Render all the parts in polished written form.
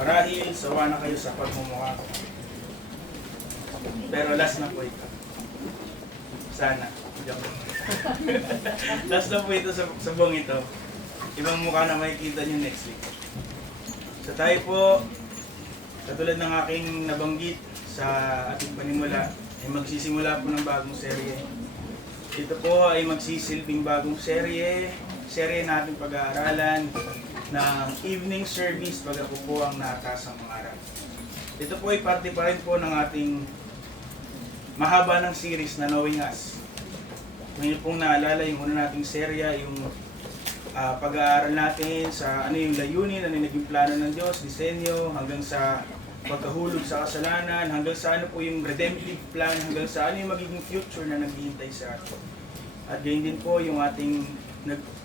Marahil sawa na kayo sa pagmumukha ko. Pero last na po ito. Sana. Joke. Last na po ito sa buong ito. Ibang mukha na makikita nyo next week. So tayo po, katulad ng aking nabanggit sa ating panimula, ay magsisimula po ng bagong serye. Ito po ay magsisilbing bagong serye nating pag-aaralan ng evening service pag ako po ang naatasang mangarap. Ito po ay parte pa rin po ng ating mahaba ng series na Knowing Us. Kung inyo pong naalala, yung una nating serya, yung pag-aaral natin sa ano yung layunin, ano yung naging plano ng Diyos, disenyo, hanggang sa pagkahulog sa kasalanan, hanggang sa ano po yung redemptive plan, hanggang sa ano yung magiging future na naghihintay sa atin. At gayon din po yung ating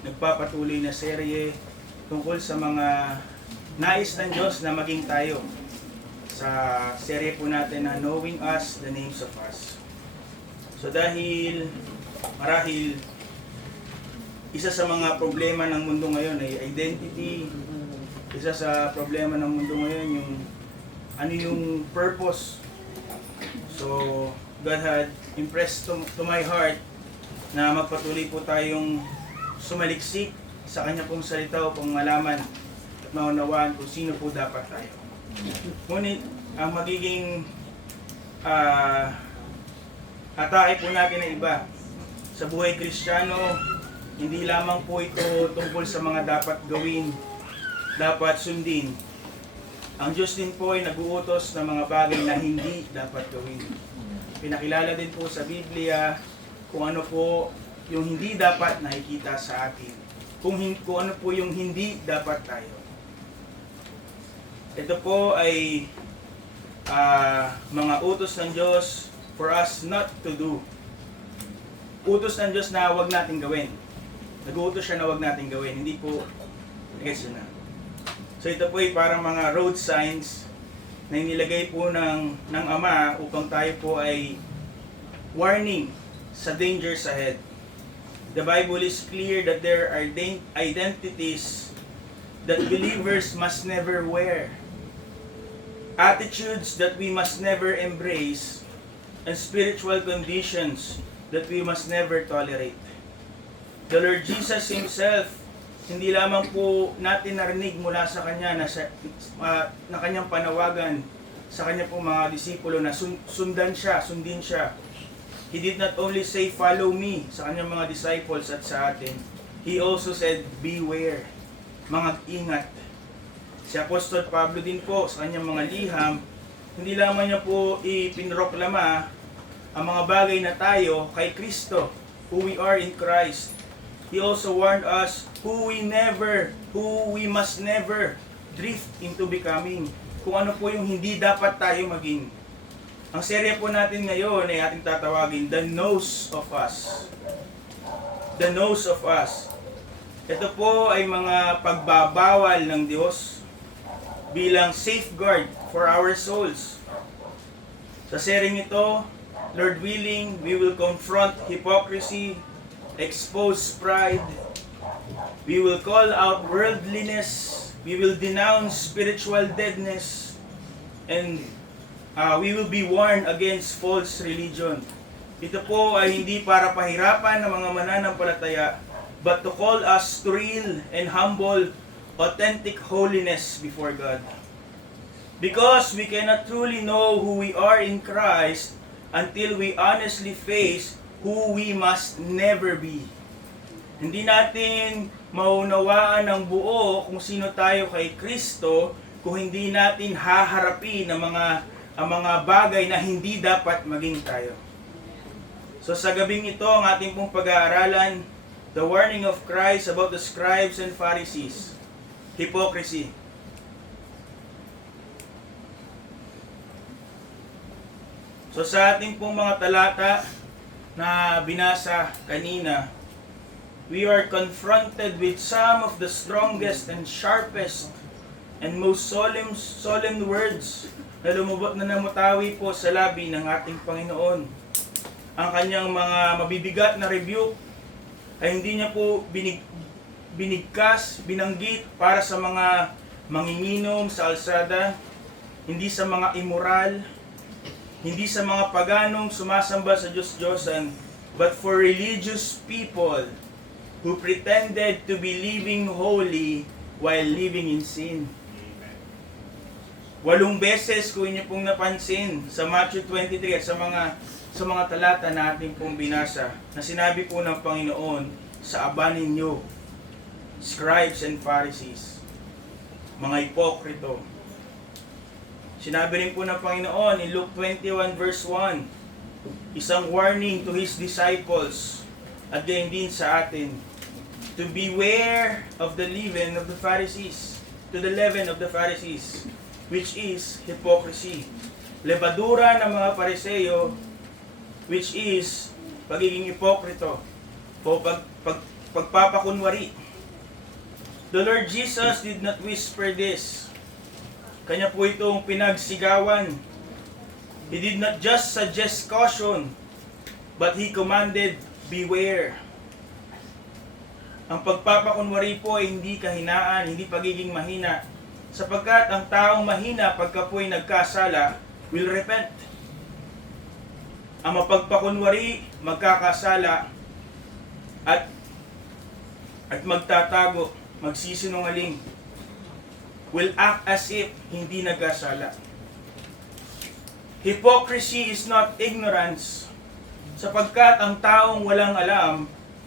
nagpapatuloy na serye tungkol sa mga nais ng Diyos na maging tayo. Sa serye po natin na Knowing Us, the Names of Us. So dahil marahil isa sa mga problema ng mundo ngayon ay identity. Isa sa problema ng mundo ngayon yung ano yung purpose. So God had impressed to my heart na magpatuloy po tayong sumaliksik sa kanya pong salita upang malaman at maunawaan kung sino po dapat tayo. Ngunit ang magiging atake po natin ay iba. Sa buhay Kristiyano, hindi lamang po ito tungkol sa mga dapat gawin, dapat sundin. Ang Diyos din po ay nag-uutos ng mga bagay na hindi dapat gawin. Pinakilala din po sa Biblia kung ano po yung hindi dapat nakikita sa atin. Kung ano po yung hindi dapat tayo. Ito po ay mga utos ng Diyos for us not to do. Utos ng Diyos na huwag natin gawin. Nag-uutos siya na huwag natin gawin. Hindi po, guys yun na. So ito po ay parang mga road signs na inilagay po ng Ama upang tayo po ay warning sa dangers ahead. The Bible is clear that there are identities that believers must never wear. Attitudes that we must never embrace, and spiritual conditions that we must never tolerate. The Lord Jesus Himself, hindi lamang po natin narinig mula sa Kanya na Kanyang panawagan sa Kanya po mga disipulo na sundin siya. He did not only say, follow me sa Kanyang mga disciples at sa atin. He also said, beware, mag-ingat. Si Apostol Pablo din po sa kanyang mga liham, hindi lamang niya po ipinroklama ang mga bagay na tayo kay Kristo, who we are in Christ. He also warned us who we must never drift into becoming. Kung ano po yung hindi dapat tayo maging. Ang serye po natin ngayon ay ating tatawagin, The Nose of Us. The Nose of Us. Ito po ay mga pagbabawal ng Diyos bilang safeguard for our souls. Sa seryeng ito, Lord willing, we will confront hypocrisy, expose pride, we will call out worldliness, we will denounce spiritual deadness, and we will be warned against false religion. Ito po ay hindi para pahirapan ng mga mananampalataya, but to call us to real and humble authentic holiness before God. Because we cannot truly know who we are in Christ until we honestly face who we must never be. Hindi natin maunawaan ng buo kung sino tayo kay Kristo kung hindi natin haharapin ang mga bagay na hindi dapat maging tayo. So sa gabing ito, ang ating pong pag-aaralan, the warning of Christ about the scribes and Pharisees. Hypocrisy. So sa ating pong mga talata na binasa kanina, we are confronted with some of the strongest and sharpest and most solemn words na lumubot na namutawi po sa labi ng ating Panginoon. Ang kanyang mga mabibigat na rebuke ay hindi niya po binigkas, binanggit para sa mga manginginom sa alsada, hindi sa mga immoral, hindi sa mga paganong sumasamba sa Diyos-Diyosan, but for religious people who pretended to be living holy while living in sin. 8 beses kung inyo pong napansin sa Matthew 23 at sa mga talata na ating pong binasa, na sinabi po ng Panginoon, sa aba ninyo, scribes and Pharisees, mga hipokrito. Sinabi rin po ng Panginoon in Luke 21 verse 1, isang warning to His disciples at gayon din sa atin, to beware of the leaven of the Pharisees, to the leaven of the Pharisees, which is hypocrisy. Levadura ng mga Pariseo, which is pagiging hipokrito o pagpapakunwari. The Lord Jesus did not whisper this. Kanya po itong pinagsigawan. He did not just suggest caution, but He commanded, beware. Ang pagpapakunwari po ay hindi kahinaan, hindi pagiging mahina, sapagkat ang taong mahina pagka po'y nagkasala, will repent. Ang mapagpakunwari, magkakasala, at magtatago, magsisinungaling, will act as if hindi nagkasala. Hypocrisy is not ignorance, sapagkat ang taong walang alam,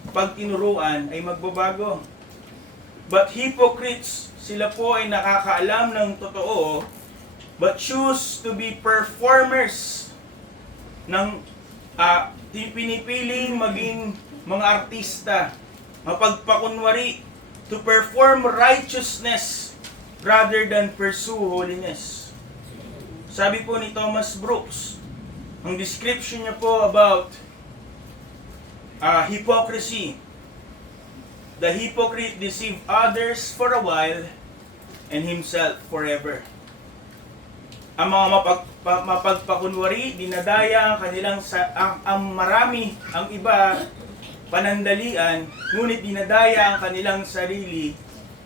pag tinuruan ay magbabago. But hypocrites, sila po ay nakakaalam ng totoo, but choose to be performers ng pinipiling maging mga artista, mapagpakunwari, to perform righteousness rather than pursue holiness. Sabi po ni Thomas Brooks, ang description niya po about hypocrisy. The hypocrite deceive others for a while and himself forever. Ang mga mapagpakunwari, dinadaya ang kanilang ang marami, ang iba panandalian, ngunit dinadaya ang kanilang sarili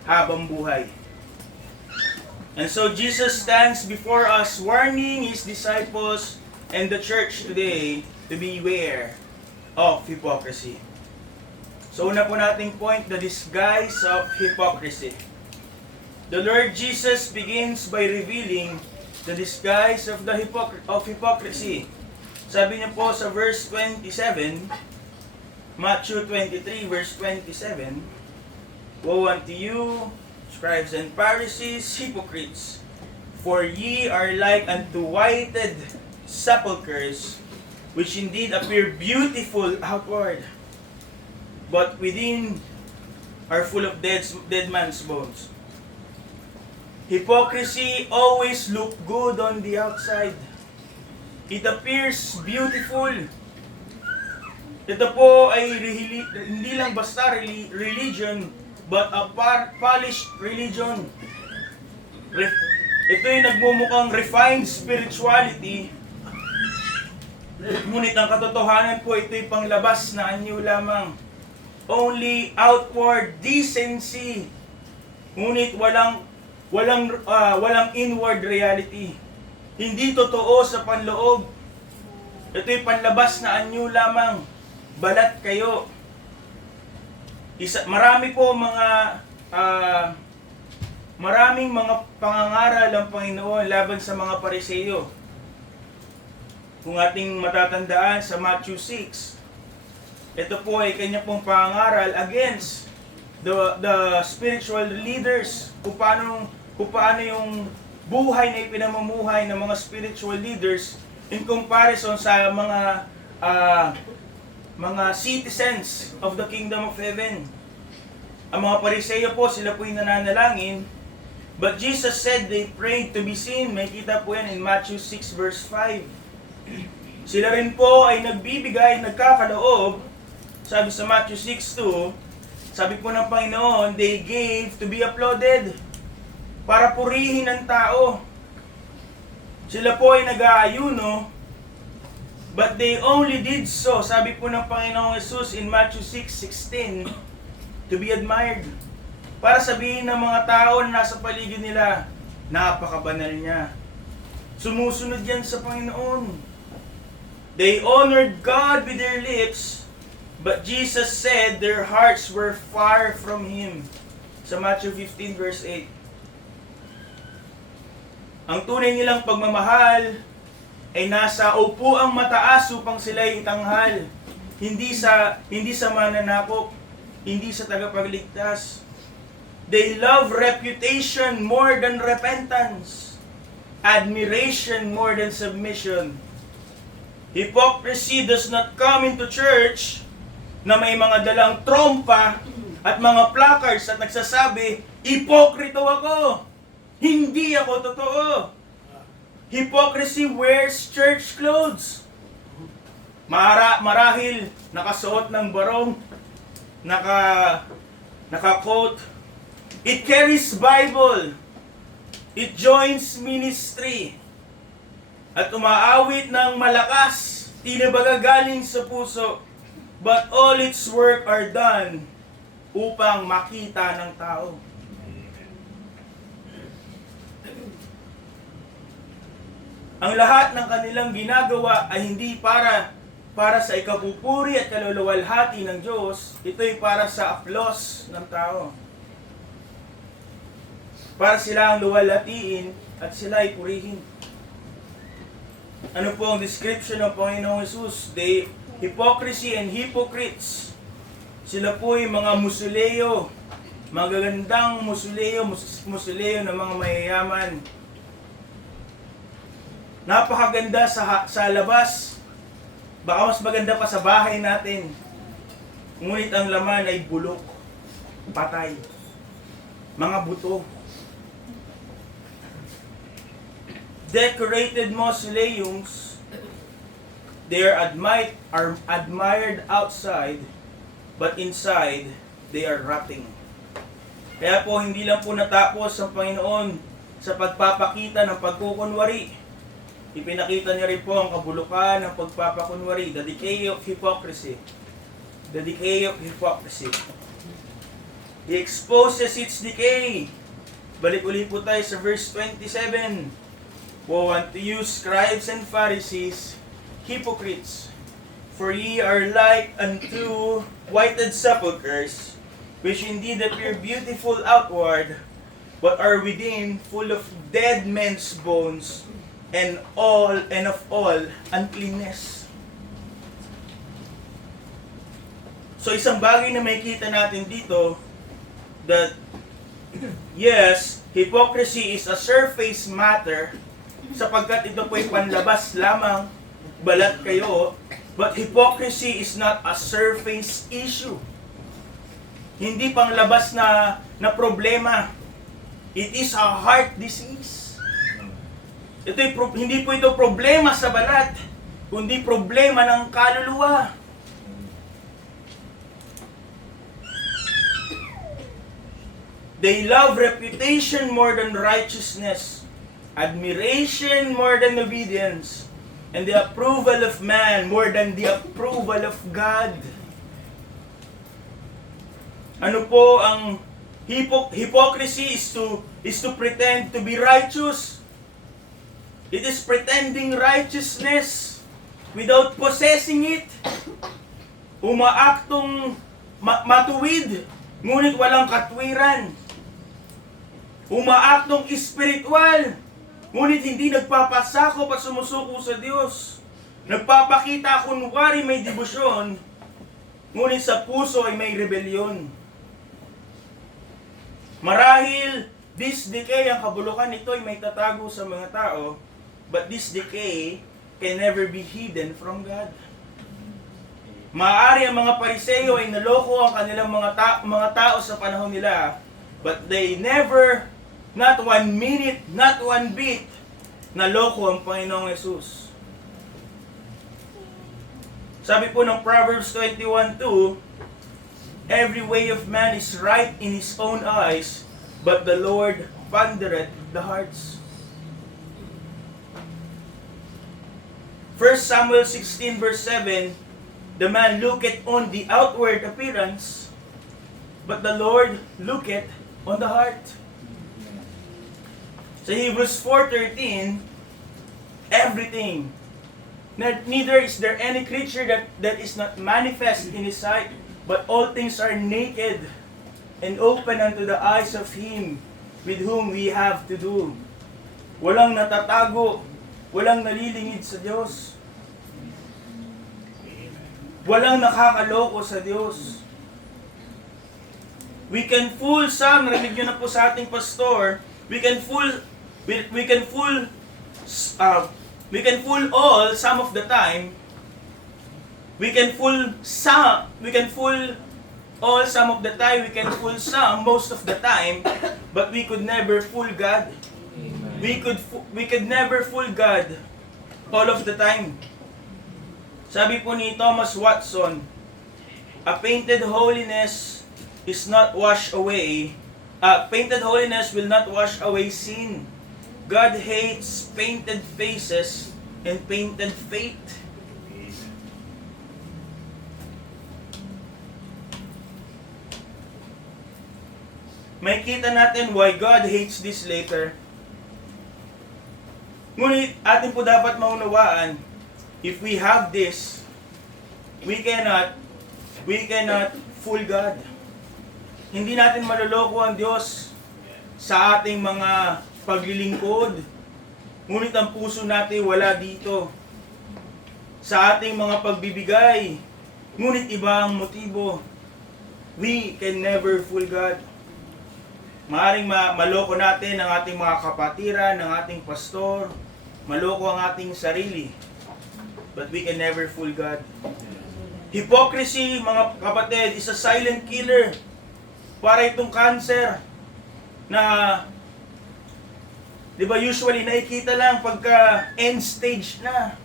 habang buhay. And so Jesus stands before us warning His disciples and the church today to beware of hypocrisy. So una po nating point, the disguise of hypocrisy. The Lord Jesus begins by revealing the disguise of hypocrisy. Sabi niya po sa verse 27, Matthew 23 verse 27, woe unto you, scribes and Pharisees, hypocrites, for ye are like unto whited sepulchres, which indeed appear beautiful outward, but within are full of dead man's bones. Hypocrisy always look good on the outside. It appears beautiful. Ito po ay hindi lang basta religion, but a polished religion. Ito ay nagmumukhang refined spirituality. Ngunit ang katotohanan po, ito ay panglabas na anyo lamang. Only outward decency. Ngunit walang inward reality. Hindi totoo sa panloob. Ito ay panlabas na anyo lamang. Balat kayo. Maraming mga pangangaral ang Panginoon laban sa mga Pariseo. Kung ating matatandaan sa Matthew 6, ito po ay kanya pong pangangaral against the spiritual leaders, kung paano yung buhay na ipinamumuhay ng mga spiritual leaders in comparison sa mga citizens of the kingdom of heaven. Ang mga Pariseo po, sila po yung nananalangin, but Jesus said they prayed to be seen. May kita po yan in Matthew 6 verse 5. Sila rin po ay nagbibigay, nagkakaloob, sabi sa Matthew 6:2, sabi po ng Panginoon, they gave to be applauded, para purihin ng tao. Sila po ay nag-aayuno, but they only did so, sabi po ng Panginoong Jesus in Matthew 6:16, to be admired. para sabihin ng mga tao na nasa paligid nila, napakabanal niya. Sumusunod yan sa Panginoon. They honored God with their lips, but Jesus said their hearts were far from Him. Sa Matthew 15 verse 8. Ang tunay nilang pagmamahal ay nasa upuang mataas upang sila'y itanghal. Hindi sa mananakop, hindi sa tagapagligtas. They love reputation more than repentance, admiration more than submission. Hypocrisy does not come into church na may mga dalang trompa at mga placards at nagsasabi, "Hipokrito ako, hindi ako totoo." Hypocrisy wears church clothes. Marahil nakasuot ng barong, naka-coat. It carries Bible. It joins ministry. At umaawit ng malakas, tinabaga galing sa puso. But all its work are done upang makita ng tao. Ang lahat ng kanilang ginagawa ay hindi para sa ikapupuri at kaluluwalhati ng Diyos. Ito'y para sa applause ng tao. Para sila ang luwalhatiin at sila ay purihin. Ano po ang description ng Panginoong Jesus? Hypocrisy and hypocrites. Sila po ay mga musuleo, magagandang musuleo ng mga mayayaman. Napakaganda sa labas. Baka mas maganda pa sa bahay natin. Ngunit ang laman ay bulok, patay, mga buto. Decorated mausoleums, they are admired outside, but inside, they are rotting. Kaya po, hindi lang po natapos ang Panginoon sa pagpapakita ng pagkukunwari. Ipinakita niya rin po ang kabulukan ng pagpapakunwari, the decay of hypocrisy. The decay of hypocrisy. He exposes its decay. Balik ulit po tayo sa verse 27. Woe unto you, scribes and Pharisees, hypocrites! For ye are like unto whited sepulchres, which indeed appear beautiful outward, but are within full of dead men's bones, and of all uncleanness. So isang bagay na makikita natin dito, that yes, hypocrisy is a surface matter, sapagkat ito po ay panlabas lamang, balat kayo, but hypocrisy is not a surface issue. Hindi panglabas na problema. It is a heart disease. Hindi po ito problema sa balat, kundi problema ng kaluluwa. They love reputation more than righteousness, admiration more than obedience, and the approval of man more than the approval of God. Ano po ang hypocrisy is to pretend to be righteous. It is pretending righteousness without possessing it. Umaaktong matuwid, ngunit walang katwiran. Umaaktong espiritual, ngunit hindi nagpapasakop at sumusuko sa Diyos. Nagpapakita kunwari may debosyon, ngunit sa puso ay may rebelyon. Marahil, this decay, ang kabulukan nito ay may tatago sa mga tao, but this decay can never be hidden from God. Maaari ang mga Pariseo ay naloko ang kanilang mga tao sa panahon nila, but they never, not 1 minute, not 1 bit, naloko ang Panginoong Jesus. Sabi po ng Proverbs 21:2, every way of man is right in his own eyes, but the Lord pondereth the hearts. 1 Samuel 16 verse 7, the man looketh on the outward appearance, but the Lord looketh On the heart. Sa Hebrews 4:13, everything, neither is there any creature that is not manifest in His sight, but all things are naked and open unto the eyes of Him with whom we have to do. Walang natatago, walang nalilingid sa Diyos. Walang nakakaloko sa Diyos. We can fool some, narinig nyo na po sa ating pastor, we can fool all some of the time. We can fool all some of the time, we can fool some most of the time, but we could never fool God. We could never fool God all of the time. Sabi po ni Thomas Watson, a painted holiness is not washed away. Painted holiness will not wash away sin. God hates painted faces and painted faith. May kita natin why God hates this later. Ngunit atin po dapat maunawaan, if we have this, we cannot fool God. Hindi natin maloloko ang Diyos sa ating mga paglilingkod. Ngunit ang puso natin wala dito. Sa ating mga pagbibigay, ngunit iba ang motibo. We can never fool God. Maaring maloko natin ang ating mga kapatiran, ang ating pastor, maloko ang ating sarili. But we can never fool God. Hypocrisy, mga kapatid, is a silent killer. Para itong cancer na, di ba usually nakikita lang pagka end stage na.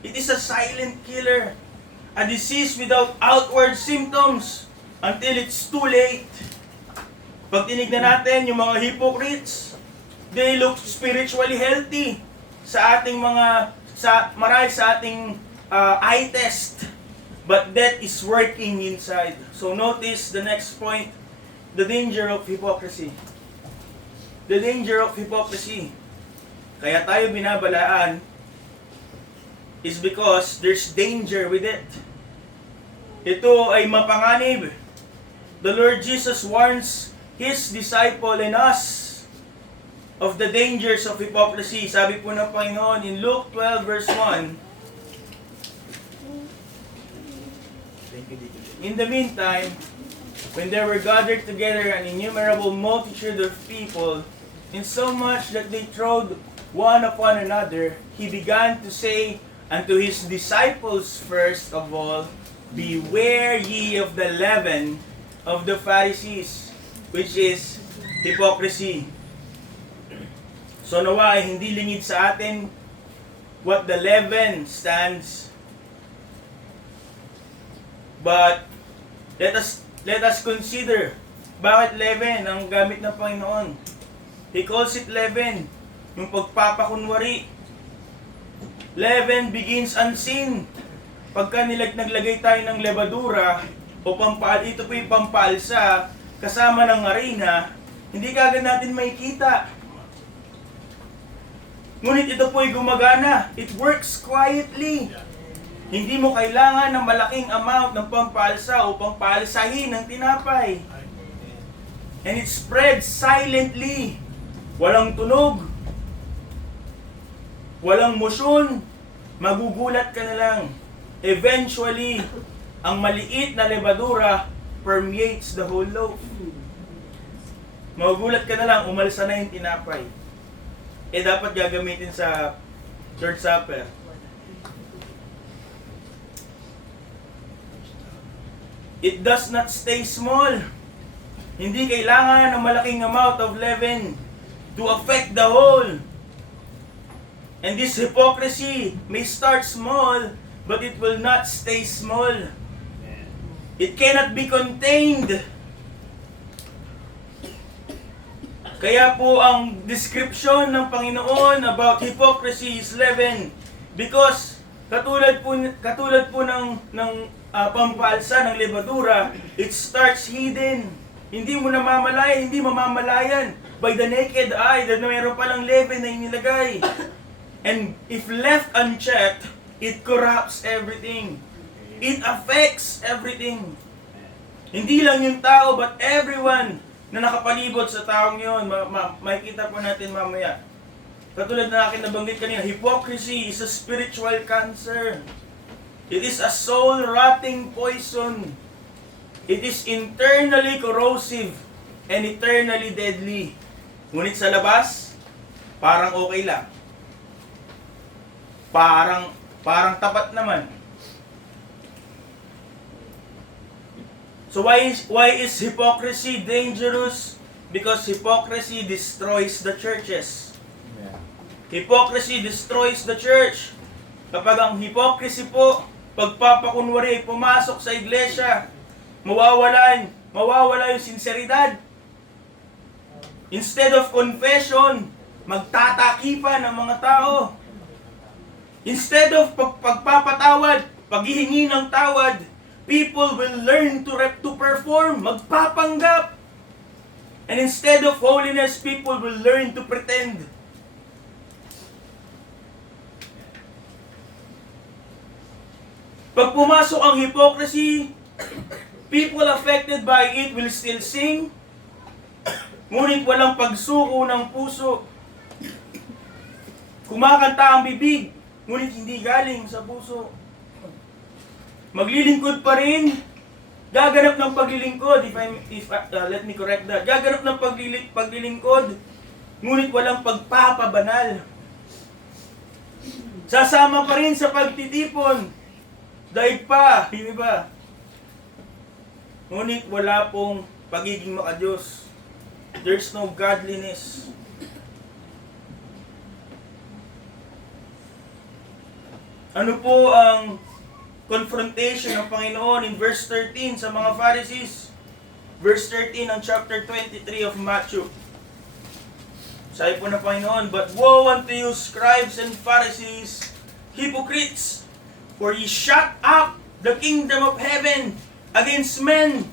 It is a silent killer. A disease without outward symptoms until it's too late. Pag tinignan natin yung mga hypocrites, they look spiritually healthy sa ating marahil sa ating eye test. But that is working inside. So notice the next point, the danger of hypocrisy. The danger of hypocrisy. Kaya tayo binabalaan is because there's danger with it. Ito ay mapanganib. The Lord Jesus warns His disciple and us of the dangers of hypocrisy. Sabi po ng Panginoon in Luke 12 verse 1, in the meantime, when there were gathered together an innumerable multitude of people, insomuch that they trod one upon another, He began to say unto His disciples first of all, beware ye of the leaven of the Pharisees, which is hypocrisy. So nawa ay hindi lingid sa atin what the leaven stands. But let us consider bakit leaven ang gamit ng Panginoon. He calls it leaven, yung pagpapakunwari. Leaven begins unseen. Pagka naglagay tayo ng levadura o ito po yung pampalsa kasama ng harina, hindi kagad natin makikita. Ngunit ito po ay gumagana. It works quietly. Hindi mo kailangan ng malaking amount ng pampalsa o pampalsahin ng tinapay. And it spreads silently. Walang tunog. Walang motion. Magugulat ka na lang. Eventually, ang maliit na levadura permeates the whole loaf. Magugulat ka na lang, umalsa na yung tinapay. Dapat gagamitin sa church supper. It does not stay small. Hindi kailangan ng malaking amount of leaven to affect the whole. And this hypocrisy may start small, but it will not stay small. It cannot be contained. Kaya po ang description ng Panginoon about hypocrisy is leaven. Because katulad po ng pampalsa ng levadura, it starts hidden. Hindi mo namamalayan, hindi mamamalayan by the naked eye na mayroon palang leaven na inilagay. And if left unchecked, it corrupts everything. It affects everything. Hindi lang yung tao, but everyone na nakapalibot sa taong yun. Makikita po natin mamaya. Katulad na akin nabanggit kanina, hypocrisy is a spiritual cancer. It is a soul-rotting poison. It is internally corrosive and eternally deadly. Ngunit sa labas, parang okay lang. Parang tapat naman. So why is hypocrisy dangerous? Because hypocrisy destroys the churches. Hypocrisy destroys the church. Kapag ang hypocrisy po, pagpapakunwari, pumasok sa iglesia, mawawala yung sinseridad. Instead of confession, magtatakipan ang mga tao. Instead of pagpapatawad, paghihingi ng tawad, people will learn to perform, magpapanggap. And instead of holiness, people will learn to pretend. Pag pumasok ang hypocrisy, people affected by it will still sing, ngunit walang pagsuko ng puso. Kumakanta ang bibig, ngunit hindi galing sa puso. Maglilingkod pa rin, gaganap ng paglilingkod, let me correct that, gaganap ng paglilingkod, ngunit walang pagpapabanal. Sasama pa rin sa pagtitipon, daig pa, hindi ba? Ngunit wala pong pagiging makadiyos. There's no godliness. Ano po ang confrontation ng Panginoon in verse 13 sa mga Pharisees? Verse 13 ng chapter 23 of Matthew. Sabi po ng Panginoon, "But woe unto you, scribes and Pharisees, hypocrites! For ye shut up the kingdom of heaven against men.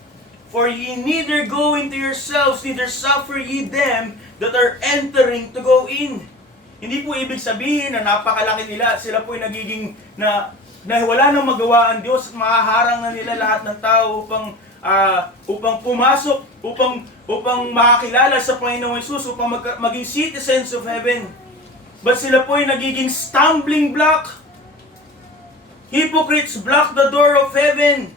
For ye neither go into yourselves, neither suffer ye them that are entering to go in." Hindi po ibig sabihin na napakalaki nila, sila po ay nagiging na wala nang magawa ang Diyos, mahaharang na nila lahat ng tao upang pumasok, upang makakilala sa Panginoong Hesus, upang maging citizens of heaven. But sila po ay nagiging stumbling block. Hypocrites block the door of heaven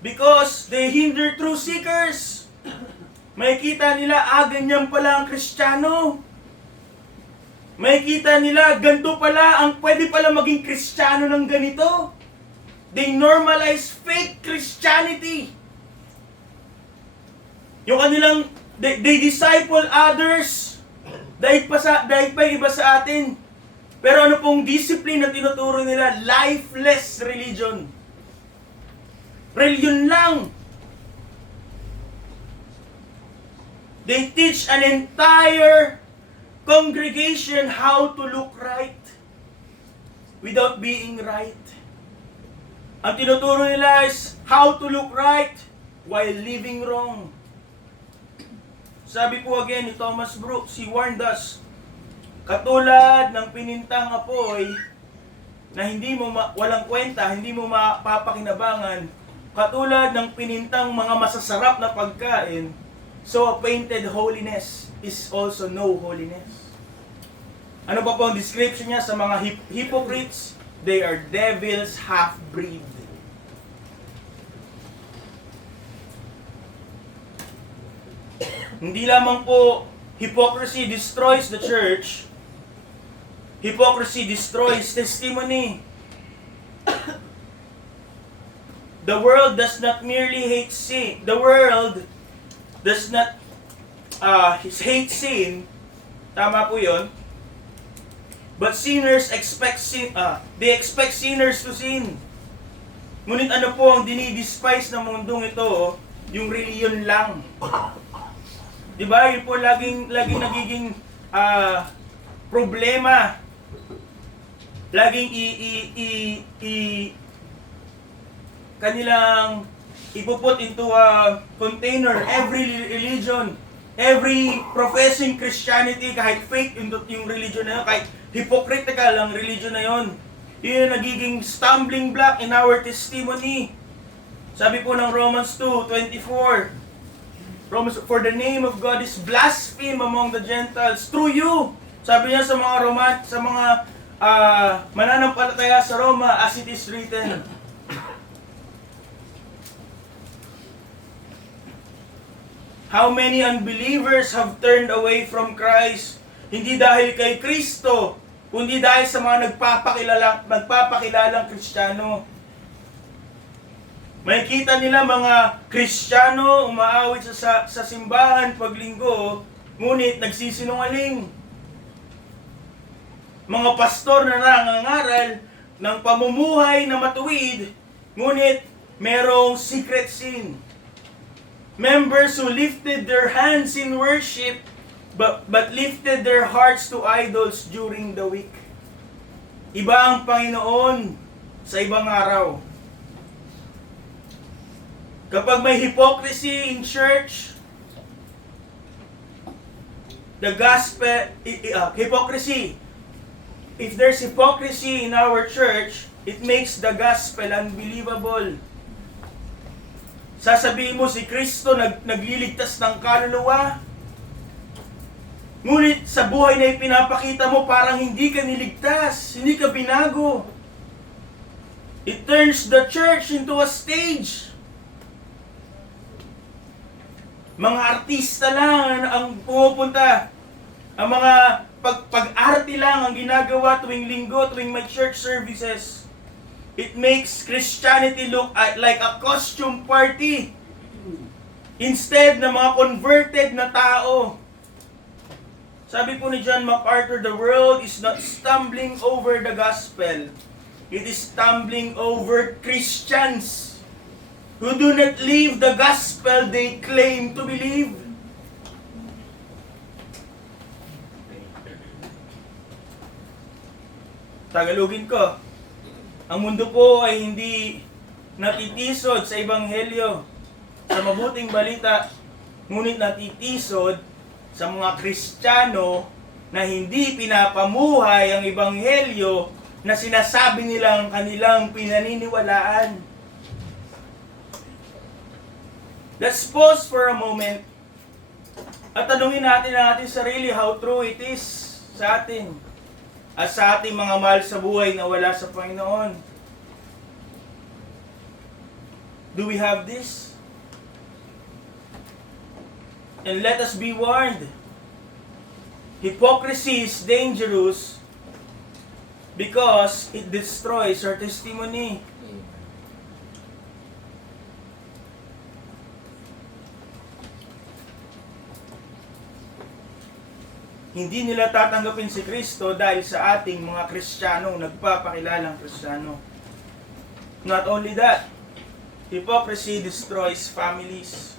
because they hinder true seekers. Makikita nila, ganyan pala ang Kristiyano. Makikita nila, ganito pala, pwede pala maging Kristiyano ng ganito. They normalize fake Christianity. Yung kanilang, they disciple others. Dahil pa iba sa atin. Pero ano pong discipline na tinuturo nila? Lifeless religion. Religion lang. They teach an entire congregation how to look right without being right. Ang tinuturo nila is how to look right while living wrong. Sabi po again ni Thomas Brooks, he warned us, katulad ng pinintang apoy na walang kwenta, hindi mo mapapakinabangan, katulad ng pinintang mga masasarap na pagkain, so a painted holiness is also no holiness. Ano pa po ang description niya sa mga hypocrites? They are devil's half-breed. Hindi lamang po hypocrisy destroys the church, hypocrisy destroys testimony. The world does not merely hate sin. The world does not hate sin. Tama po yun. But sinners expect sin. They expect sinners to sin. Ngunit ano po ang dinidespise ng mundong ito? Yung reliyon lang. Diba? Yun po laging nagiging problema. Laging kanilang ipuput into a container every religion, every professing Christianity, kahit fake yung religion na yun, kahit hypocritical ang religion na yun, yun nagiging stumbling block in our testimony. Sabi po ng Romans 2:24, Romans, for the name of God is blasphemed among the Gentiles through you. Sabi niya sa mga mananampalataya sa Roma, as it is written. How many unbelievers have turned away from Christ? Hindi dahil kay Kristo, kundi dahil sa mga nagpapakilalang Kristiyano. Makikita nila mga Kristiyano umaawit sa simbahan paglinggo, ngunit nagsisinungaling. Mga pastor na nangangaral ng pamumuhay na matuwid, ngunit merong secret sin. Members who lifted their hands in worship, but lifted their hearts to idols during the week. Iba ang Panginoon sa ibang araw. Kapag may hypocrisy in church, the gospel, hypocrisy. If there's hypocrisy in our church, it makes the gospel unbelievable. Sasabihin mo si Kristo nagliligtas ng kaluluwa, ngunit sa buhay na ipinapakita mo parang hindi ka niligtas, hindi ka binago. It turns the church into a stage. Mga artista lang ang pumupunta. Ang mga pag-arte lang ang ginagawa tuwing linggo, tuwing may church services. It makes Christianity look like a costume party instead na mga converted na tao. Sabi po ni John MacArthur, the world is not stumbling over the gospel. It is stumbling over Christians who do not live the gospel they claim to believe. Tagalogin ko. Ang mundo po ay hindi natitisod sa ebanghelyo, sa mabuting balita, ngunit natitisod sa mga Kristiyano na hindi pinapamuhay ang ebanghelyo na sinasabi nilang kanilang pinaniniwalaan. Let's pause for a moment at tanungin natin ang ating sarili how true it is sa atin at sa ating mga mahal sa buhay na wala sa Panginoon. Do we have this? And let us be warned. Hypocrisy is dangerous because it destroys our testimony. Hindi nila tatanggapin si Kristo dahil sa ating mga Kristiyano, nagpapakilalang Kristiyano. Not only that, hypocrisy destroys families.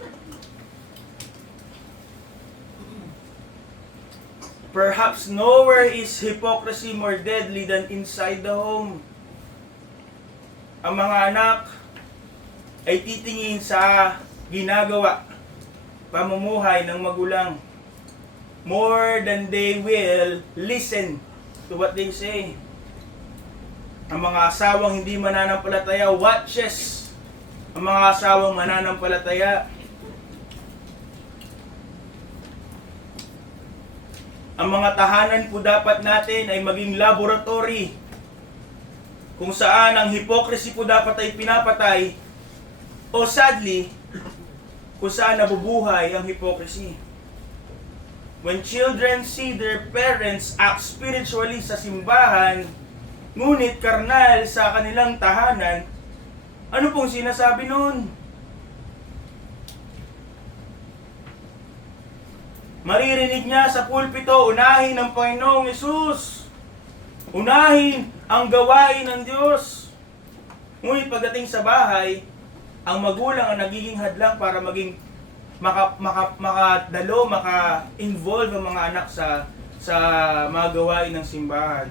Perhaps nowhere is hypocrisy more deadly than inside the home. Ang mga anak ay titingin sa ginagawa, pamumuhay ng magulang, more than they will listen to what they say. Ang mga asawang hindi mananampalataya watches ang mga asawang mananampalataya. Ang mga tahanan po dapat natin ay maging laboratory kung saan ang hypocrisy po dapat ay pinapatay o sadly, kung saan nabubuhay ang hypocrisy. When children see their parents act spiritually sa simbahan, ngunit karnal sa kanilang tahanan, ano pong sinasabi nun? Maririnig niya sa pulpito, unahin ang Panginoong Hesus. Unahin ang gawain ng Diyos. Ngunit pagdating sa bahay, ang magulang ang nagiging hadlang para maging maka-involve ang mga anak sa mga gawain ng simbahan.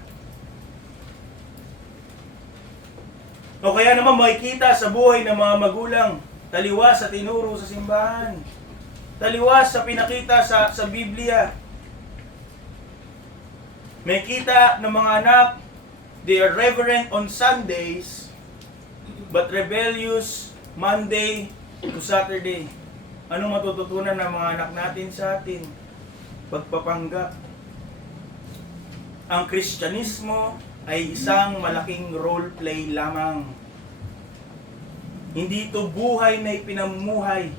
O kaya naman makikita sa buhay ng mga magulang, Taliwas sa tinuro sa simbahan. Taliwas sa pinakita sa Biblia. May kita ng mga anak, they are reverent on Sundays, but rebellious Monday to Saturday. Anong matututunan ng mga anak natin sa atin? Pagpapanggap. Ang Kristyanismo ay isang malaking role play lamang. Hindi ito buhay na ipinamuhay.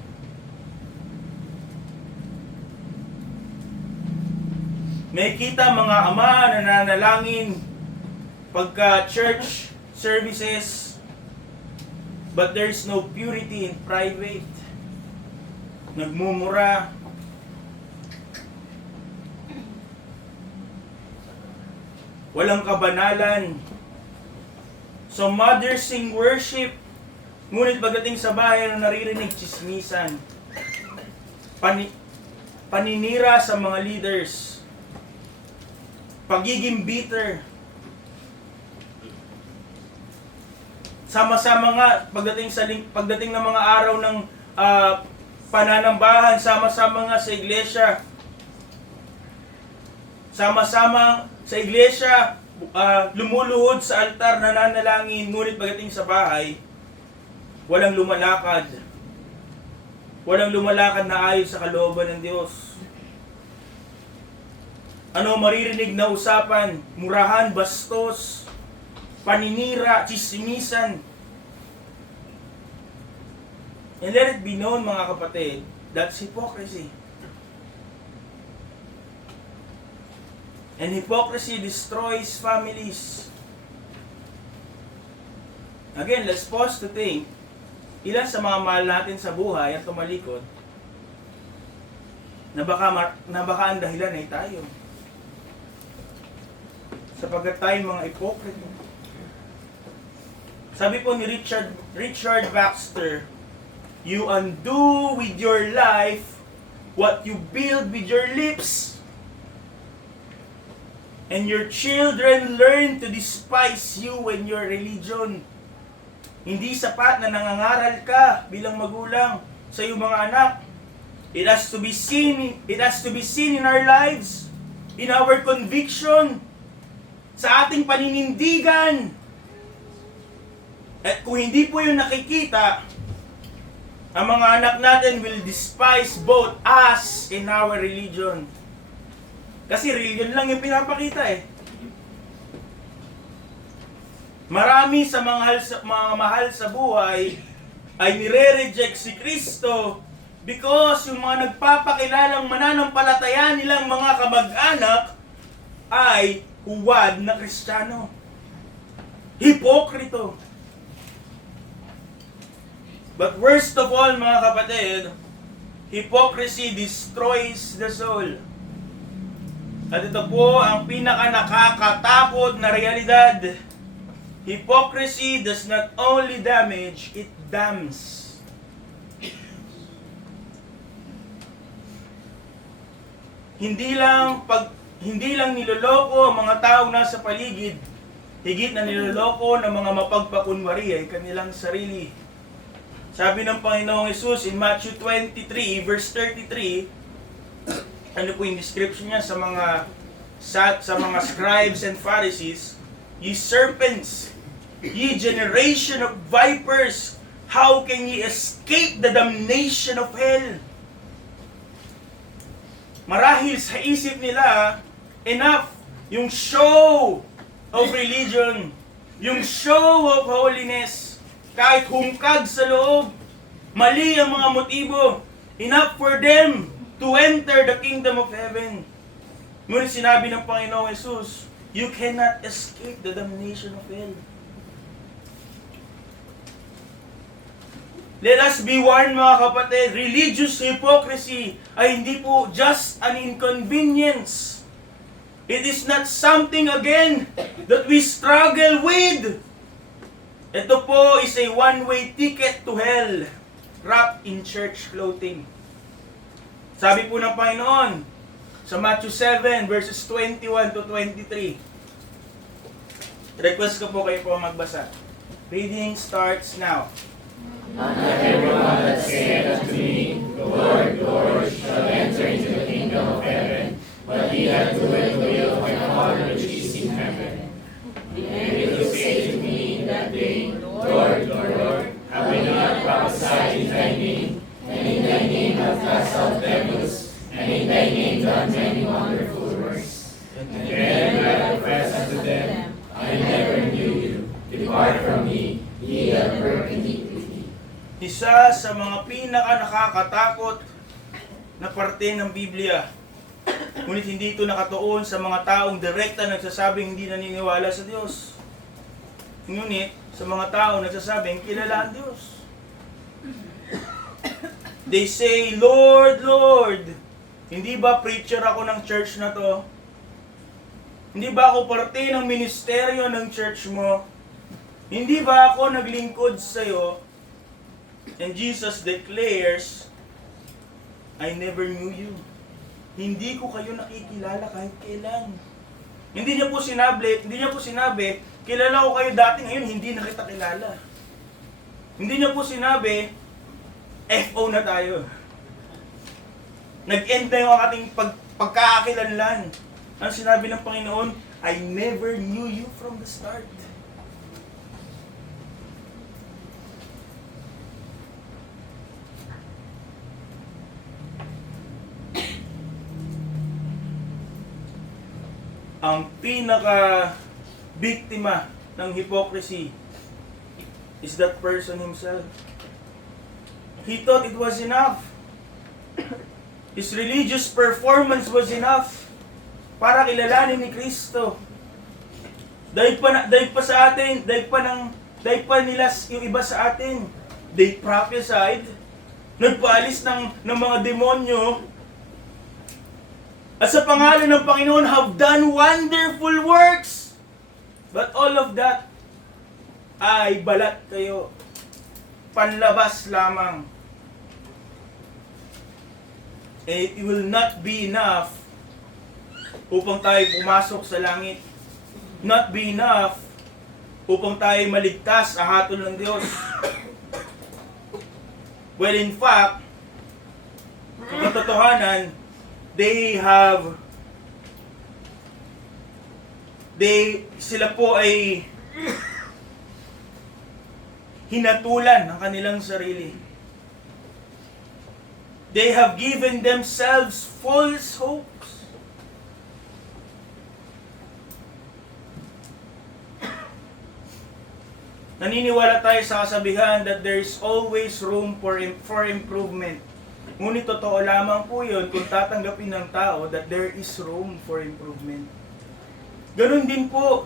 May kita mga ama na nanalangin pagka church services, but there's no purity in private. Nagmumura. Walang kabanalan. So mothers sing worship, ngunit pagdating sa bahay na naririnig chismisan. Paninira sa mga leaders. Pagiging bitter. Sama-sama nga pagdating ng mga araw ng pananambahan, sama-sama nga sa iglesia. Sama-sama sa iglesia, lumuluhod sa altar, nananalangin, ngunit pagdating sa bahay, walang lumalakad. Walang lumalakad na ayon sa kalooban ng Diyos. Ano maririnig na usapan? Murahan, bastos, paninira, chismisan. And let it be known, mga kapatid, that's hypocrisy. And hypocrisy destroys families. Again, let's pause to think, ilan sa mga mahal natin sa buhay at tumalikod, na baka ang dahilan ay tayo. Sapagkat tayo mga hipokrito. Sabi po ni Richard Baxter, you undo with your life what you build with your lips. And your children learn to despise you and your religion. Hindi sapat na nangangaral ka bilang magulang sa iyong mga anak. It has to be seen in our lives, in our conviction, sa ating paninindigan. At kung hindi po yung nakikita, ang mga anak natin will despise both us and our religion. Kasi religion lang yung pinapakita eh. Marami sa mga mahal sa buhay ay nire-reject si Kristo because yung mga nagpapakilalang mananampalataya nilang mga kamag-anak ay huwad na Kristiyano. Hipokrito. But worst of all, mga kapatid, hypocrisy destroys the soul. At ito po ang pinaka-nakakatakot na realidad. Hypocrisy does not only damage, it damns. Hindi lang niloloko ang mga taong nasa paligid, higit na niloloko ng mga mapagpakunwari ay kanilang sarili. Sabi ng Panginoong Hesus in Matthew 23 verse 33, ano po yung description niya sa mga scribes and Pharisees? Ye serpents, ye generation of vipers, how can ye escape the damnation of hell? Marahil sa isip nila, enough yung show of religion, yung show of holiness, kahit hungkag sa loob, mali ang mga motibo, enough for them to enter the kingdom of heaven. Ngunit sinabi ng Panginoong Hesus, you cannot escape the damnation of hell. Let us be warned, mga kapatid, religious hypocrisy ay hindi po just an inconvenience. It is not something, again, that we struggle with. Ito po is a one-way ticket to hell, wrapped in church clothing. Sabi po ng Panginoon sa Matthew 7 verses 21 to 23. Request ko po kayo po magbasa. Reading starts now. Not everyone that saith unto me, Lord, Lord, shall enter into the kingdom of heaven, but he that doeth the will of my Father which is in heaven. Many will say to me in that day, Lord, Lord, have we not prophesied in thy name, and in thy name have cast out devils, and in thy name done many wonderful works? And then will I profess unto them, I never knew you. Depart from me, ye that work iniquity. Isa sa mga pinaka-nakakatakot na parte ng Biblia. Ngunit hindi ito nakatuon sa mga taong direkta nagsasabing hindi naniniwala sa Diyos. Ngunit sa mga taong nagsasabing kilala ang Diyos. They say, Lord, Lord. Hindi ba preacher ako ng church na to? Hindi ba ako parte ng ministeryo ng church mo? Hindi ba ako naglingkod sa'yo? And Jesus declares, I never knew you. Hindi ko kayo nakikilala kahit kailan. Hindi niya po sinabi, kilala ko kayo dati, ngayon hindi na kita kilala. Hindi niya po sinabi, FO na tayo. Nag-end na yung ating pagkakakilanlan. Ang sinabi ng Panginoon, I never knew you from the start. Ang pinaka-biktima ng hypocrisy is that person himself. He thought it was enough. His religious performance was enough para kilalanin ni Kristo. Dahil pa nila yung iba sa atin. They prophesied, nagpaalis ng mga demonyo, at sa pangalan ng Panginoon have done wonderful works. But all of that ay balat kayo. Panlabas lamang. It will not be enough upang tayo pumasok sa langit. Not be enough upang tayo maligtas sa hatol ng Diyos. Well, in fact, sa katotohanan, sila po ay hinatulan ng kanilang sarili. They have given themselves false hopes. Naniniwala tayo sa kasabihan that there is always room for improvement. Ngunit totoo lamang po yun kung tatanggapin ng tao that there is room for improvement. Ganun din po.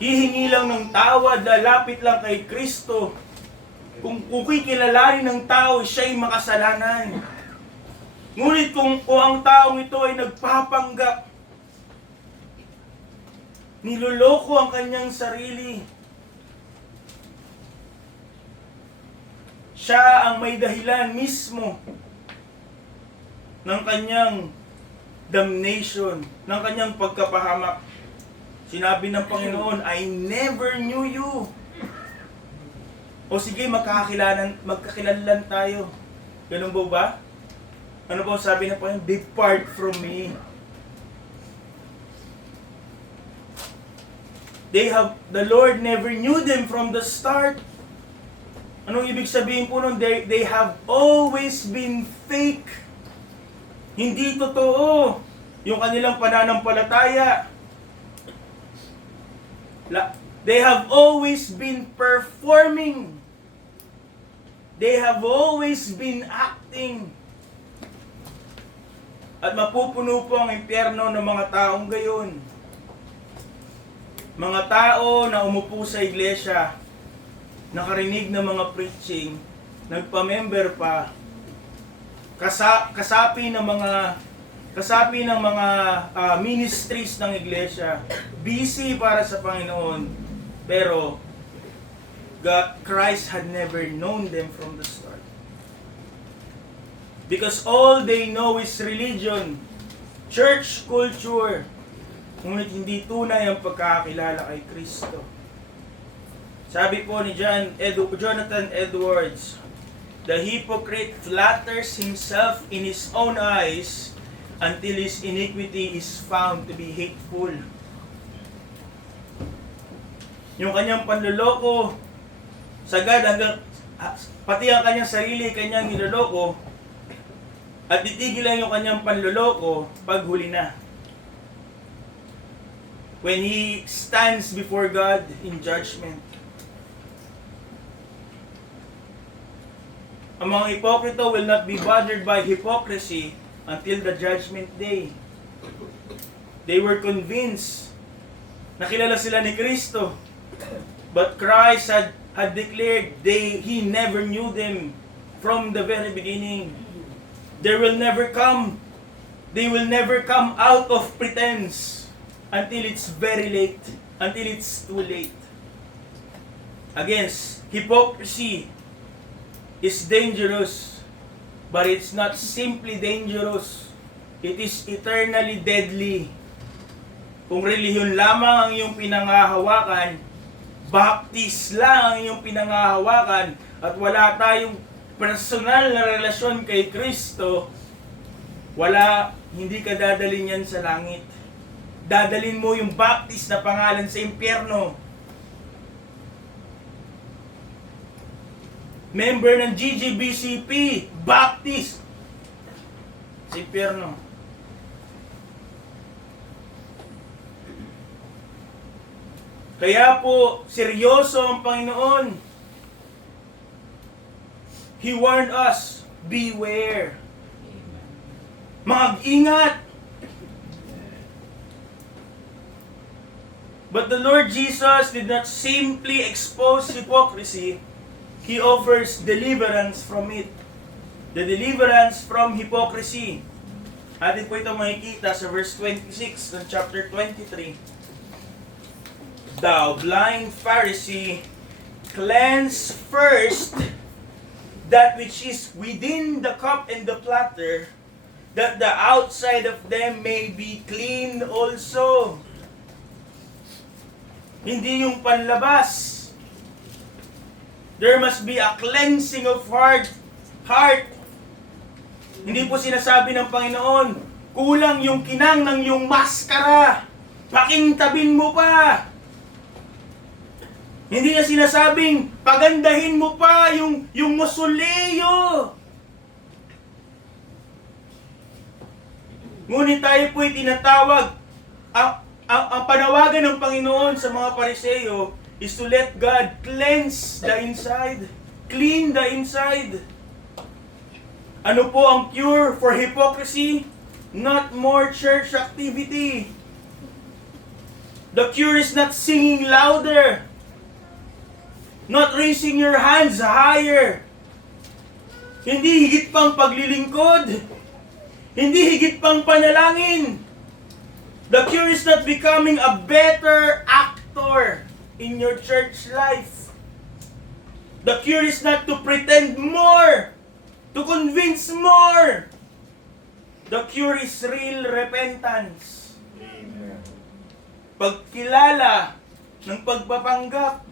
Hihingi lang ng tawad, lalapit lang kay Kristo. Kung kikilalanin ng tao, siya'y makasalanan. Ngunit kung ang taong ito ay nagpapanggap, niloloko ang kanyang sarili, siya ang may dahilan mismo ng kanyang damnation, ng kanyang pagkapahamak. Sinabi ng Panginoon, I never knew you. O sige, magkakilanlan tayo. Ganun ba? Ano ba sabi ng Panginoon? Depart from me. The Lord never knew them from the start. Anong ibig sabihin po nun? They have always been fake. Hindi totoo yung kanilang pananampalataya. They have always been performing. They have always been acting. At mapupuno po ang impyerno ng mga taong gayon. Mga tao na umupo sa iglesia, nakarinig ng mga preaching, nagpa-member pa, kasapi ng mga ministries ng iglesia, busy para sa Panginoon, pero Christ had never known them from the start. Because all they know is religion, church culture, ngunit hindi tunay ang pagkakakilala kay Kristo. Sabi po ni Jonathan Edwards, the hypocrite flatters himself in his own eyes until his iniquity is found to be hateful. Yung kanyang panloloko, sagad hanggang pati ang kanyang sarili, kanyang niloloko, at titigil lang yung kanyang panloloko pag huli na. When he stands before God in judgment. Ang mga hipokrito will not be bothered by hypocrisy until the judgment day. They were convinced na kilala sila ni Kristo. But Christ had declared He never knew them from the very beginning. They will never come out of pretense until it's very late, until it's too late. Again, hypocrisy is dangerous, but it's not simply dangerous. It is eternally deadly. Kung relihiyon lamang ang iyong pinangahawakan, baptist lang ang iyong pinangahawakan, at wala tayong personal na relasyon kay Kristo, hindi ka dadalhin yan sa langit. Dadalhin mo yung baptist na pangalan sa impyerno. Member ng GGBCP, baptist sa impyerno. Kaya po, seryoso ang Panginoon. He warned us, beware. Mag-ingat. But the Lord Jesus did not simply expose hypocrisy. He offers deliverance from it. The deliverance from hypocrisy. Atin po ito makikita sa verse 26 ng chapter 23. Thou blind Pharisee, cleanse first that which is within the cup and the platter, that the outside of them may be clean also. Hindi yung panlabas. There must be a cleansing of heart. Hindi po sinasabi ng Panginoon, kulang yung kinang ng yung maskara. Pakintabin mo pa. Hindi niya sinasabing, pagandahin mo pa yung mausoleo. Ngunit tayo po'y tinatawag, ang panawagan ng Panginoon sa mga Pariseo is to let God cleanse the inside. Clean the inside. Ano po ang cure for hypocrisy? Not more church activity. The cure is not singing louder. Not raising your hands higher. Hindi higit pang paglilingkod. Hindi higit pang panalangin. The cure is not becoming a better actor in your church life. The cure is not to pretend more, to convince more. The cure is real repentance. Pagkilala ng pagpapanggap.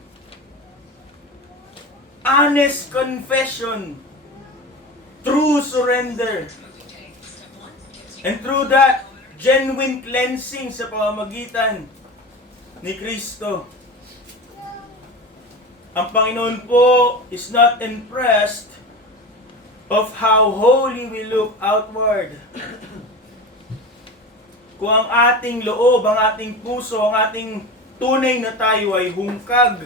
Honest confession. True surrender. And through that, genuine cleansing sa pamamagitan ni Kristo. Ang Panginoon po is not impressed of how holy we look outward. Kung ang ating loob, ang ating puso, ang ating tunay na tayo ay hungkag,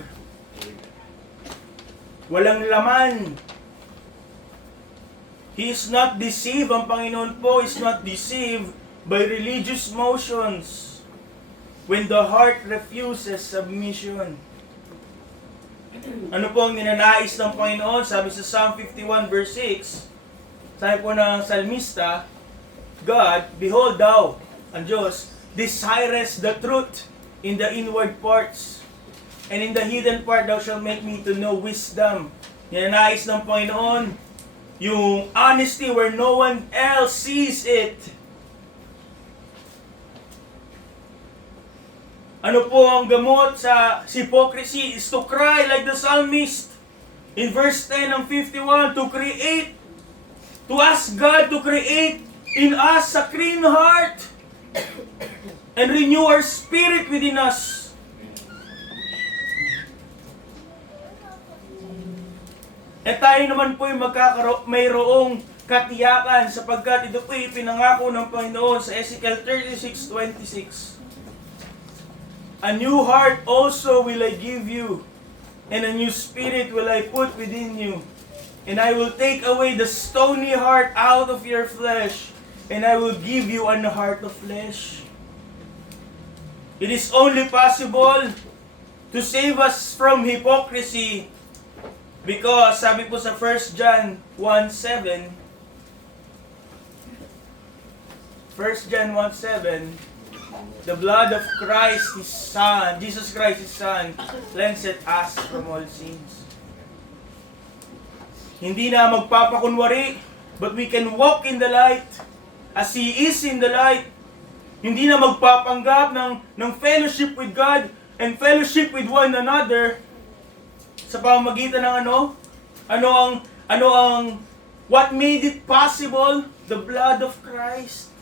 walang laman. He is not deceived. Ang Panginoon po is not deceived by religious motions when the heart refuses submission. Ano po ang ninanais ng Panginoon? Sabi sa Psalm 51 verse 6, sabi po ng salmista, God, behold thou, ang Diyos, desirest the truth in the inward parts, and in the hidden part thou shalt make me to know wisdom. Ninanais ng Panginoon yung honesty where no one else sees it. Ano po ang gamot sa hypocrisy is to cry like the psalmist in verse 10 ng 51, to ask God to create in us a clean heart and renew our spirit within us. At tayo naman po mayroong katiyakan sapagkat ito po ipinangako ng Panginoon sa Ezekiel 36:26. A new heart also will I give you, and a new spirit will I put within you. And I will take away the stony heart out of your flesh, and I will give you an heart of flesh. It is only possible to save us from hypocrisy because, sabi po sa 1 John 1:7, 1 John 1:7, the blood of Christ, His Son, Jesus Christ, His Son, cleanseth us from all sins. Hindi na magpapakunwari, but we can walk in the light as He is in the light. Hindi na magpapanggap ng fellowship with God and fellowship with one another sa pamamagitan ng what made it possible? The blood of Christ.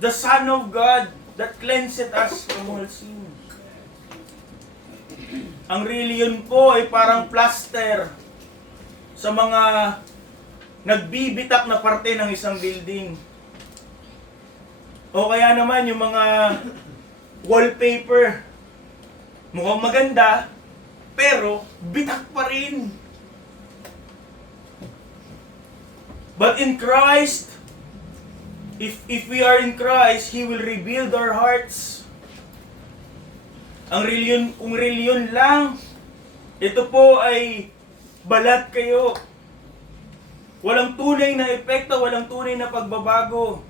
The Son of God that cleanseth us from all sin. Ang reliyon po ay parang plaster sa mga nagbibitak na parte ng isang building. O kaya naman yung mga wallpaper. Mukhang maganda, pero bitak pa rin. But in Christ, If we are in Christ, He will rebuild our hearts. Kung reliyon lang, ito po ay balat kayo. Walang tunay na epekto, walang tunay na pagbabago.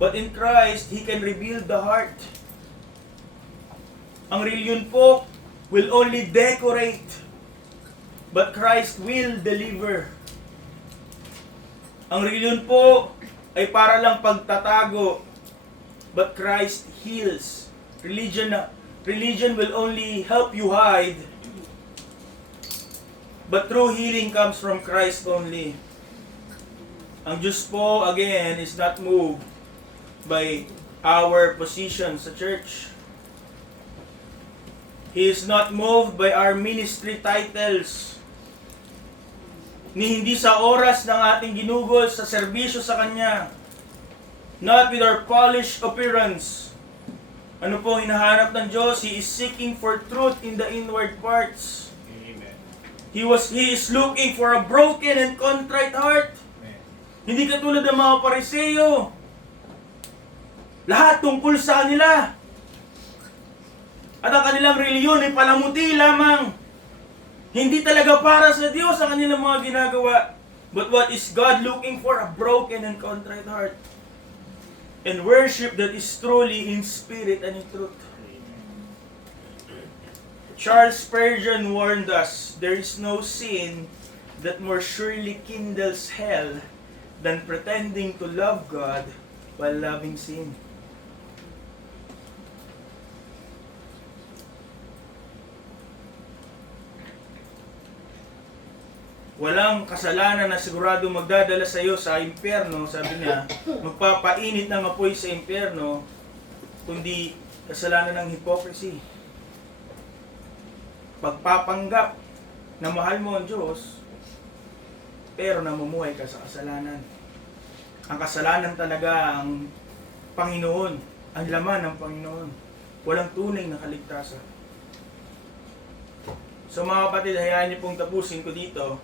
But in Christ, He can rebuild the heart. Ang reliyon po will only decorate, but Christ will deliver. Ang reliyon po ay para lang pagtatago, but Christ heals. Religion will only help you hide, but true healing comes from Christ only. Ang Diyos po, again, is not moved by our position sa church. He is not moved by our ministry titles. Ni hindi sa oras ng ating ginugol sa serbisyo sa Kanya. Not with our polished appearance. Ano po hinahanap ng Diyos? He is seeking for truth in the inward parts. Amen. He is looking for a broken and contrite heart. Amen. Hindi katulad ng mga Pariseo. Lahat tungkol sa kanila. At ang kanilang reliyon ay palamuti lamang. Hindi talaga para sa Diyos ang kanilang mga ginagawa. But what is God looking for? A broken and contrite heart. And worship that is truly in spirit and in truth. Charles Spurgeon warned us, there is no sin that more surely kindles hell than pretending to love God while loving sin. Walang kasalanan na sigurado magdadala sa iyo sa impyerno, sabi niya, magpapainit ng apoy sa impyerno, kundi kasalanan ng hypocrisy. Pagpapanggap na mahal mo ang Diyos, pero namumuhay ka sa kasalanan. Ang kasalanan talaga ang Panginoon, ang laman ng Panginoon. Walang tunay na kaligtasan. So mga kapatid, hayaan niyo pong tapusin ko dito.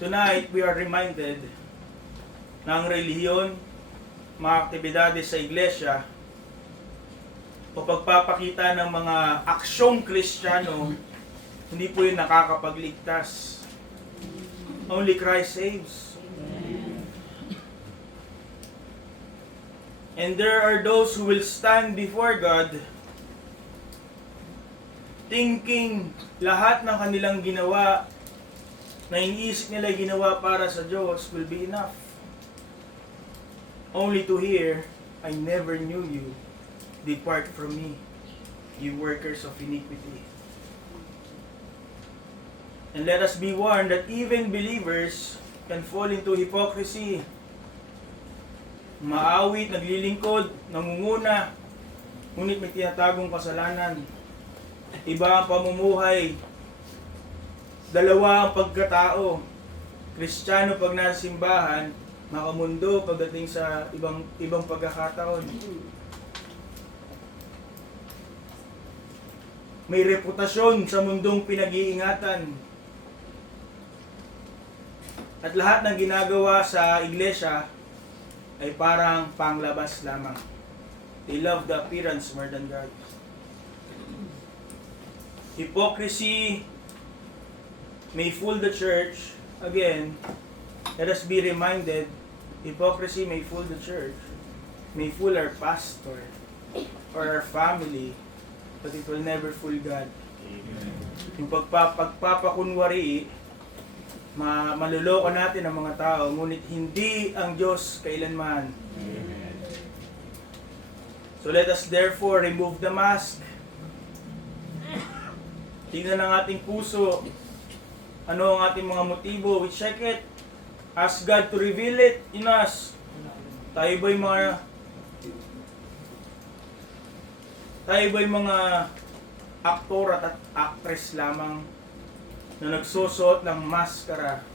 Tonight, we are reminded na ang relihiyon, mga aktibidades sa iglesia, o pagpapakita ng mga aksyong Kristiyano, hindi po yun nakakapagligtas. Only Christ saves. And there are those who will stand before God thinking lahat ng kanilang ginawa na iniisip nila ginawa para sa Diyos will be enough. Only to hear, I never knew you. Depart from me, you workers of iniquity. And let us be warned that even believers can fall into hypocrisy. Maawit, naglilingkod, nangunguna, ngunit may tinatagong kasalanan. Iba ang pamumuhay. Dalawa ang pagkatao. Kristiyano pag nasa simbahan, makamundo pagdating sa ibang pagkakataon. May reputasyon sa mundong pinag-iingatan. At lahat ng ginagawa sa iglesia ay parang panglabas lamang. They love the appearance more than God. Hypocrisy may fool the church. Again, let us be reminded, hypocrisy may fool the church, may fool our pastor or our family, but it will never fool God. Amen. Yung pagpapakunwari, maluloko natin ang mga tao, ngunit hindi ang Diyos kailanman. Amen. So let us therefore remove the mask. Tingnan ang ating puso. Ano ang ating mga motibo? We check it. Ask God to reveal it in us. Tayo ba'y mga aktor at actress lamang na nagsusuot ng maskara?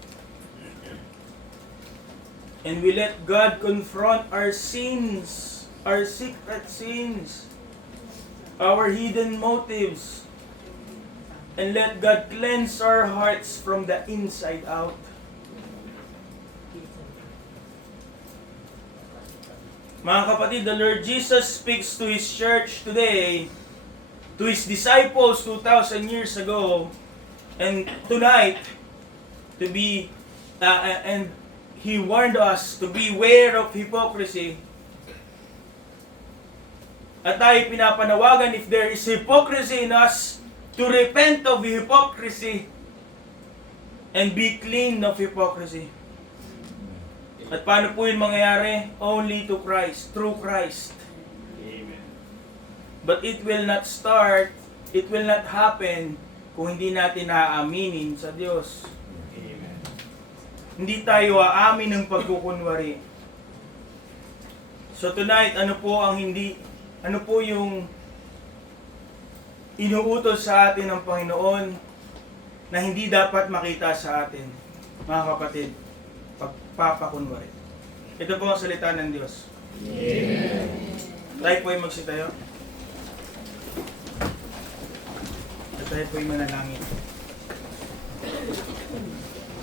And we let God confront our sins, our secret sins, our hidden motives, and let God cleanse our hearts from the inside out. Mga kapatid, the Lord Jesus speaks to His church today, to His disciples 2,000 years ago, and tonight, and He warned us to beware of hypocrisy. At tayo pinapanawagan, if there is hypocrisy in us, to repent of hypocrisy and be clean of hypocrisy. At paano po yun mangyayari? Only to Christ, through Christ. Amen. But it will not happen kung hindi natin aaminin sa Diyos. Amen. Hindi tayo aamin ng pagkukunwari. So tonight, ano po yung inuutos sa atin ng Panginoon na hindi dapat makita sa atin, mga kapatid, pagpapakunwari. Ito po ang salita ng Diyos. Amen. Tayo po ay magsitayo. At tayo po ay manalangin.